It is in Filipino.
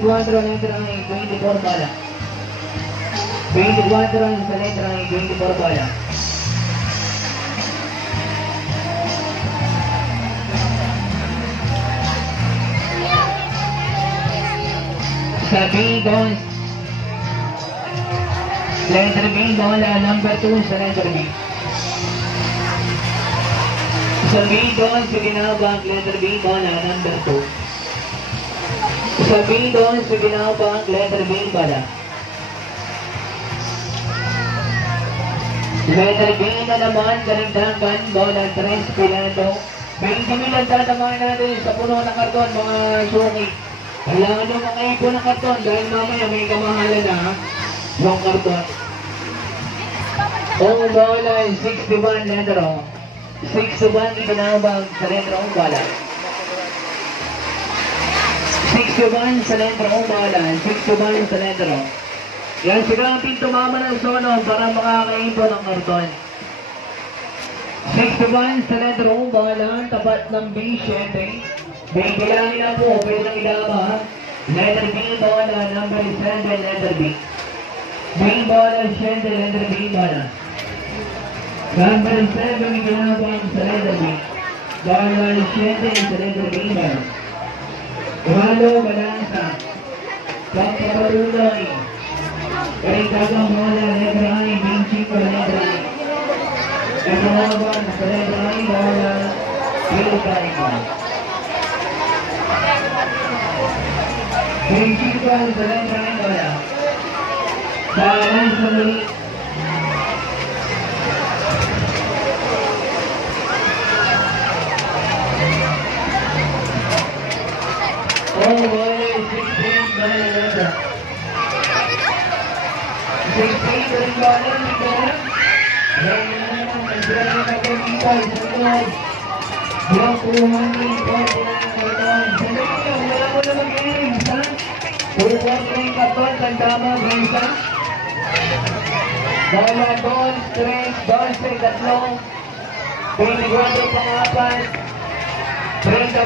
24 ang letra ay 24 bala. 24 sa letra ay 24 bala. Sa B-Dons, letter B, bola number 2 sa letter B. Sa B-Dons, sa ginabang, letter B, bola number 2. Sa B-Dons, sa ginabang, letter B, bola. Letter B na naman, karagdagan, bola 3, pilado. 20 lang tatamaan natin sa puno ng karton, mga suki. Kailangan nyo mga ipo ng karton dahil mamaya may kamahalan na yung karton. Ang bola ay 61 letter O. 61 itinawag sa letra O bola. 61 sa letra O bola. 61 sa letra O. Yan sila ang tumama ng sono para makakaipo ng karton. 61 sa letra O bola. Tapat ng B, syempre. Bilangin na po, pwede lang ilama. Letter B, bola, number 7, letter B. B, bola, syempre, letter B, bola. Number 7, ginabang sa letter B. Bola, syempre, sa letter B, bola. Walo, balansa. Pampaparuloy. Karitagang bola, letter I, Binchiko, letter I. Ginabang sa letter I, bola, Pilipay. Binchiko sa letter I, bola. Balan sa muli. Oh, bola, 16, bola, letter. 16, bola, letter. Bilang puluhan ni karton. Wala mo naman games, ha? Puro kwarto yung karton, tandama, Brisa. Bola, 2, 3, 12, 3, 24, pang-apat. 30